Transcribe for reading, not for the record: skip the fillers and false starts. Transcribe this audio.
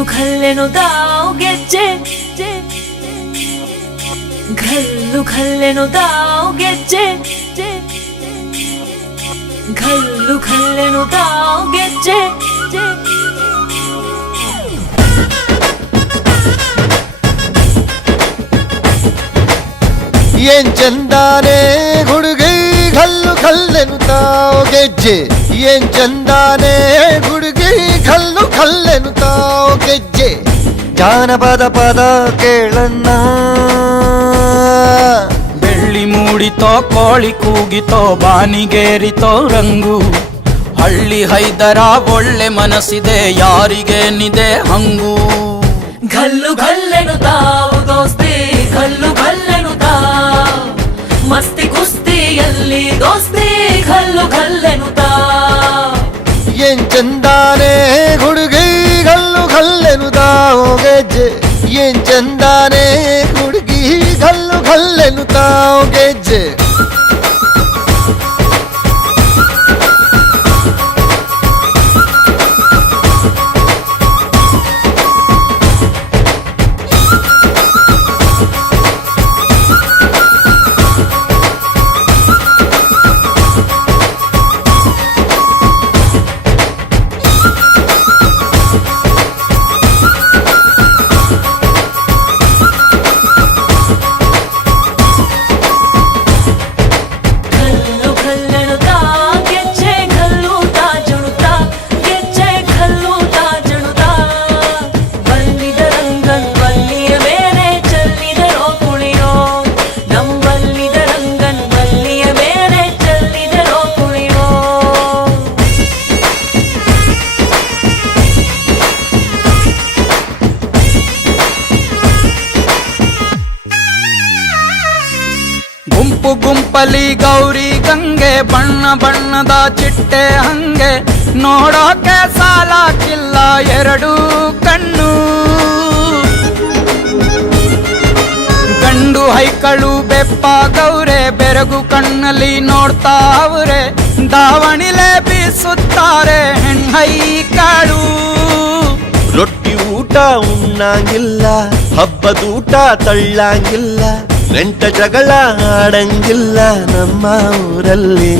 ಘಲ್ಲು ಘಲ್ಲೆನು ತಾವು ಗೆಜ್ಜೆ ಘಲ್ಲು ಘಲ್ಲೆನು ತಾವು ಗೆಜ್ಜೆ ಘಲ್ಲು ಘಲ್ಲೆನು ತಾವು ಗೆಜ್ಜೆ ಏನ್ ಚಂದಾನೆ ಹುಡುಗಿ ಘಲ್ಲು ಘಲ್ಲೆನು ತಾವು ಗೆಜ್ಜೆ ಏನ್ ಚಂದಾನೆ ಹುಡುಗಿ ಘಲ್ಲು ಘಲ್ಲೆನು ತಾವು ಗೆಜ್ಜೆ ಜಾನಪದ ಪದ ಕೇಳನ್ನ ಬೆಳ್ಳಿ ಮೂಡಿತೋ ಕೋಳಿ ಕೂಗಿತೋ ಬಾನಿಗೇರಿತೋ ರಂಗು ಹಳ್ಳಿ ಹೈದರ ಒಳ್ಳೆ ಮನಸ್ಸಿದೆ ಯಾರಿಗೇನಿದೆ ಹಂಗು ಘಲ್ಲು ಘಲ್ಲೆನು ತಾವು ದೋಸ್ತಿ ಘಲ್ಲು ಘಲ್ಲೆನು ತಾವು ಮಸ್ತಿ ಕುಸ್ತಿಯಲ್ಲಿ ದೋಸ್ತಿ ಘಲ್ಲು ಘಲ್ಲೆನು ತಾವು ಏನ್ ಚಂದಾನೆ ಹುಡುಗಿ ಘಲ್ಲು ಘಲ್ಲೆನು ತಾವು ಗೆಜ್ಜೆ ಏನ್ ಚಂದಾನೆ ಹುಡುಗಿ ಘಲ್ಲು ಘಲ್ಲೆನು ತಾವು ಗೆಜ್ಜೆ ಗುಂಪು ಗುಂಪಲಿ ಗೌರಿ ಗಂಗೆ ಬಣ್ಣ ಬಣ್ಣದ ಚಿಟ್ಟೆ ಹಂಗೆ ನೋಡೋಕೆ ಸಾಲಾಕಿಲ್ಲ ಎರಡು ಕಣ್ಣು ಗಂಡು ಹೈಕಳು ಬೆಪ್ಪ ಗೌರೆ ಬೆರಗು ಕಣ್ಣಲ್ಲಿ ನೋಡ್ತಾವ್ರೆ ದಾವಣಿಲೆ ಬೀಸುತ್ತಾರೆ ಹೆಣ್ಣೈಕಾಳು ರೊಟ್ಟಿ ಊಟ ಉಣ್ಣಂಗಿಲ್ಲ ಹಬ್ಬದೂಟ ತಳ್ಳಂಗಿಲ್ಲ ನೆಂಟ ಜಗಳ ಆಡಂಗಿಲ್ಲ ನಮ್ಮ ಊರಲ್ಲಿ